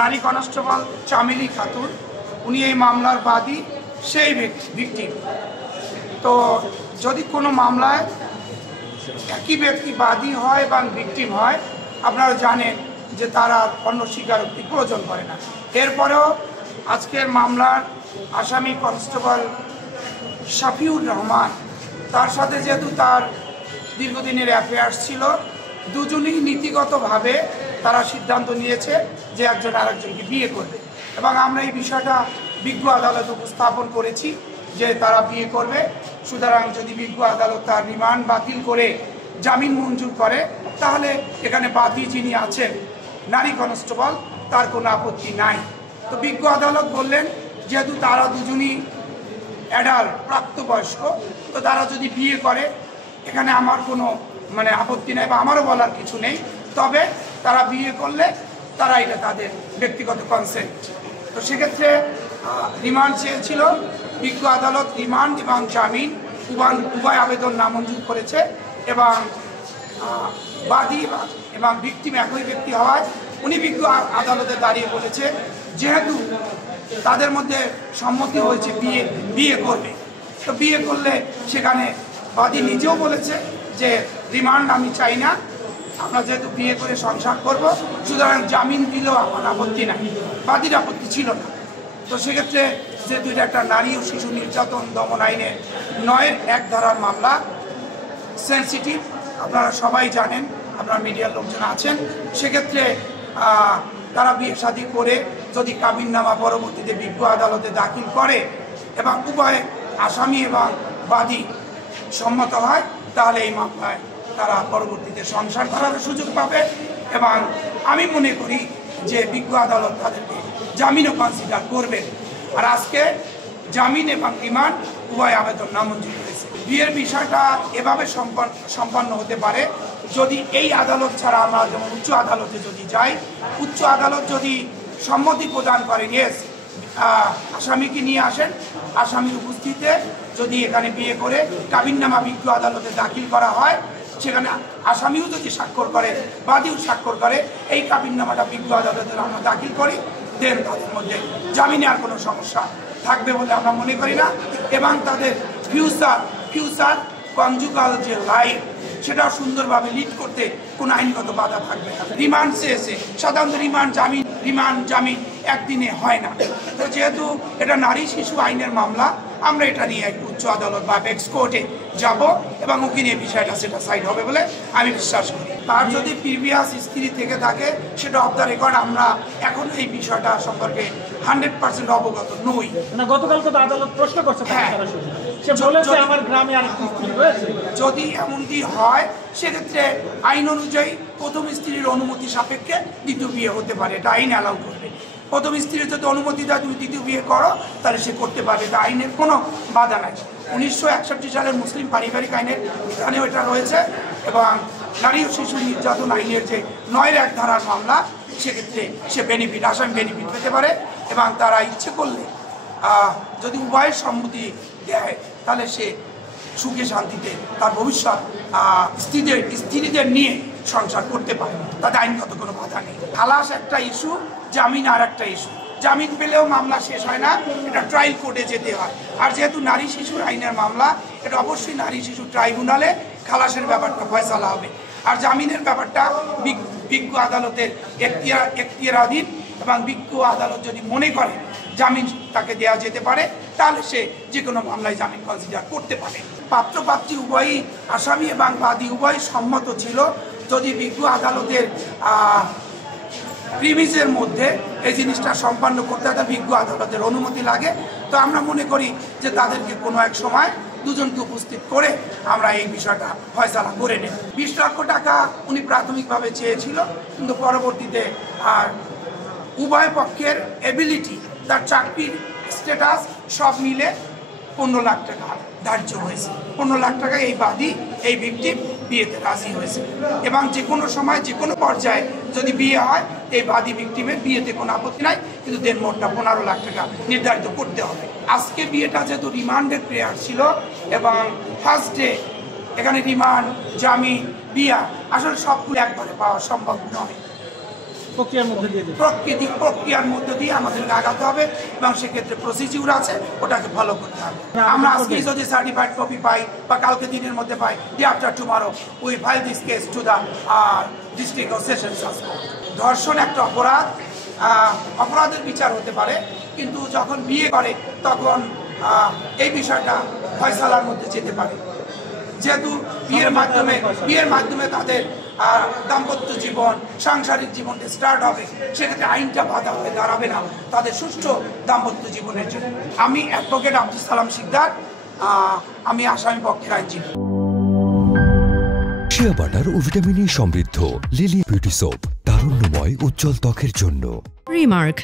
নারী কনস্টেবল চামেলি খাতুন, উনি এই মামলার বাদী, সেই ভিকটিম। তো যদি কোনো মামলায় একই ব্যক্তি বাদী হয় এবং ভিকটিম হয়, আপনারা জানেন যে তারা অন্য স্বীকারোক্তি প্রয়োজন করে না। এরপরেও আজকের মামলার আসামি কনস্টেবল শাফিউর রহমান, তার সাথে যেহেতু তার দীর্ঘদিনের অ্যাফেয়ার্স ছিল, দুজনেই নীতিগতভাবে তারা সিদ্ধান্ত নিয়েছে যে একজন আরেকজনকে বিয়ে করবে, এবং আমরা এই বিষয়টা বিজ্ঞ আদালতে উপস্থাপন করেছি যে তারা বিয়ে করবে। সুতরাং যদি বিজ্ঞ আদালত তার রিমান্ড বাতিল করে জামিন মঞ্জুর করে, তাহলে এখানে বাদী যিনি আছেন নারী কনস্টেবল, তার কোনো আপত্তি নাই। তো বিজ্ঞ আদালত বললেন যেহেতু তারা দুজনই অ্যাডাল্ট, প্রাপ্তবয়স্ক, তো তারা যদি বিয়ে করে এখানে আমার কোনো আপত্তি নেই বা আমারও বলার কিছু নেই। তবে তারা বিয়ে করলে তারা এটা তাদের ব্যক্তিগত কনসেন্ট। তো সেক্ষেত্রে রিমান্ড চেয়েছিল, বিজ্ঞ আদালত রিমান্ড এবং জামিন উভয় আবেদন নামঞ্জুর করেছে, এবং বাদী এবং ভিকটিম একই ব্যক্তি হওয়ায় উনি বিজ্ঞ আদালতে দাঁড়িয়ে বলেছে যেহেতু তাদের মধ্যে সম্মতি হয়েছে বিয়ে করবে, তো বিয়ে করলে সেখানে বাদী নিজেও বলেছে যে রিমান্ড আমি চাই না, আমরা যেহেতু বিয়ে করে সংসার করব, সুতরাং জামিন দিলেও আমার আপত্তি নাই, বাদীর আপত্তি ছিল না। তো সেক্ষেত্রে যেহেতু এটা একটা নারী ও শিশু নির্যাতন দমন আইনের ৯-১ ধারার মামলা, সেন্সিটিভ, আপনারা সবাই জানেন, আপনারা মিডিয়ার লোকজন আছেন, সেক্ষেত্রে তারা বিয়ে শাদী করে যদি কাবিননামা পরবর্তীতে বিজ্ঞ আদালতে দাখিল করে এবং উভয় আসামি এবং বাদী সম্মত হয়, তাহলে এই মামলায় তারা পরবর্তীতে সংসার করার সুযোগ পাবে, এবং আমি মনে করি যে বিজ্ঞ আদালত তাদেরকে জামিনও কনসিডার করবেন। আর আজকে জামিন এবং রিমান্ড উভয় আবেদন নামঞ্জুর হয়েছে। বিয়ের বিষয়টা এভাবে সম্পন্ন হতে পারে যদি এই আদালত ছাড়া আমরা যেমন উচ্চ আদালতে যদি যাই, উচ্চ আদালত যদি সম্মতি প্রদান করেন, ইয়েস আসামিকে নিয়ে আসেন, আসামির উপস্থিতিতে যদি এখানে বিয়ে করে কাবিননামা বিজ্ঞ আদালতে দাখিল করা হয়, সেখানে আসামিও যদি স্বাক্ষর করে, বাদীও স্বাক্ষর করে, এই কাবিননামাটা বিজ্ঞ আদালতে আমরা দাখিল করি, দেন তাদের মধ্যে জামিনে আর কোনো সমস্যা থাকবে বলে আমরা মনে করি না, এবং তাদের ফিউচার কনজুগাল যে লাইফ, সেটা সুন্দরভাবে লিড করতে কোনো আইনগত বাধা থাকবে না। রিমান্ড চেয়েছে, সাধারণত রিমান্ড জামিন একদিনে হয় না। তো যেহেতু এটা নারী শিশু আইনের মামলা, আমরা এটা নিয়ে একটু উচ্চ আদালত বা এক্স কোর্টে যাব, এবং ওখানে বিষয়টা সেটা সাইড হবে বলে আমি বিশ্বাস করি। তার যদি প্রিভিয়াস স্ত্রী থেকে থাকে, সেটা অফ দ্য রেকর্ড, আমরা এখন এই বিষয়টা সম্পর্কে 100% অবগত নই। গতকালকে তো আদালত প্রশ্ন করছে, সে বলেছে আমার গ্রামে আরেকটি স্ত্রী রয়েছে। যদি এমনটি হয়, সেক্ষেত্রে আইন অনুযায়ী প্রথম স্ত্রীর অনুমতি সাপেক্ষে দ্বিতীয় বিয়ে হতে পারে, এটা আইন অ্যালাউ করবে। প্রথম স্ত্রীর যদি অনুমতি দেয় তুমি দ্বিতীয় বিয়ে করো, তাহলে সে করতে পারবে, এটা আইনের কোনো বাধা নাই। 1961 সালের মুসলিম পারিবারিক আইনের এখানেও এটা রয়েছে, এবং নারী ও শিশু নির্যাতন আইনের যে ৯-১ ধারার মামলা, সেক্ষেত্রে সে আসামি বেনিফিট পেতে পারে, এবং তারা ইচ্ছে করলে যদি উভয়ের সম্মতি দেয়, তাহলে সে সুখে শান্তিতে তার ভবিষ্যৎ স্ত্রীদের নিয়ে সংসার করতে পারে, তাতে আইনগত কোনো বাধা নেই। খালাস একটা ইস্যু, জামিন আর একটা ইস্যু। জামিন পেলেও মামলা শেষ হয় না, এটা ট্রায়াল কোর্টে যেতে হয়। আর যেহেতু নারী শিশুর আইনের মামলা, এটা অবশ্যই নারী শিশু ট্রাইব্যুনালে খালাসের ব্যাপারটা ফয়সালা হবে, আর জামিনের ব্যাপারটা বিজ্ঞ আদালতের এখতিয়ারাধীন, এবং বিজ্ঞ আদালত যদি মনে করে জামিন তাকে দেওয়া যেতে পারে, তাহলে সে যে কোনো মামলায় জামিন কনসিডার করতে পারে। পাত্রপাত্রী উভয়ই, আসামি এবং বাদী উভয়ই সম্মত ছিল। যদি বিজ্ঞ আদালতের প্রিভিজের মধ্যে এই জিনিসটা সম্পন্ন করতে হয়, বিজ্ঞ আদালতের অনুমতি লাগে, তো আমরা মনে করি যে তাদেরকে কোনো এক সময় দুজনকে উপস্থিত করে আমরা এই বিষয়টা ফয়সালা করে নেব। 20 লক্ষ টাকা উনি প্রাথমিকভাবে চেয়েছিল, কিন্তু পরবর্তীতে উভয় পক্ষের এবিলিটি, তার চাকরির স্ট্যাটাস সব মিলে 15 লাখ টাকা ধার্য হয়েছে। 15 লাখ টাকা এই বাদী, এই ভিকটিম বিয়েতে রাজি হয়েছে, এবং যে কোনো সময় যে কোনো পর্যায়ে যদি বিয়ে হয়, এই বাদী ভিকটিমের বিয়েতে কোনো আপত্তি নাই, কিন্তু দেনমোটটা 15 লাখ টাকা নির্ধারিত করতে হবে। আজকে বিয়েটা যেহেতু রিমান্ডের প্রেয়ার ছিল, এবং ফার্স্ট ডে এখানে রিমান্ড, জামিন, বিয়া, আসলে সবগুলো একবারে পাওয়া সম্ভব নয়। প্রক্রিয়ার মধ্যে দিয়ে দেবে। প্রক্রিয়ার মধ্যে দিয়ে আমাদেরকে আগাতে হবে এবং সেক্ষেত্রে প্রসিডিউর আছে, ওটাকে ফলো করতে হবে। আমরা আজকে যদি সার্টিফাইড কপি পাই বা কালকে দিনের মধ্যে পাই, day after tomorrow we file this case to the district of session court. ধর্ষণ একটা অপরাধ, অপরাধের বিচার হতে পারে, কিন্তু যখন বিয়ে করে তখন এই বিষয়টা ফয়সালার মধ্যে যেতে পারে। যেহেতু বিয়ের মাধ্যমে তাদের দাম্পত্য জীবন, সাংসারিক জীবনটা স্টার্ট হবে, সেক্ষেত্রে আইনটা বাধা হয়ে দাঁড়াবে না তাদের সুষ্ঠু দাম্পত্য জীবনের জন্য। আমি অ্যাডভোকেট আব্দুল সালাম শিকদার, আমি আসামি পক্ষের আইনজীবী। শিয়া বাটার ও ভিটামিন ই সমৃদ্ধ লিলি বিউটি সোপ, তারুণ্যময় উজ্জ্বল ত্বকের জন্য। রিমার্ক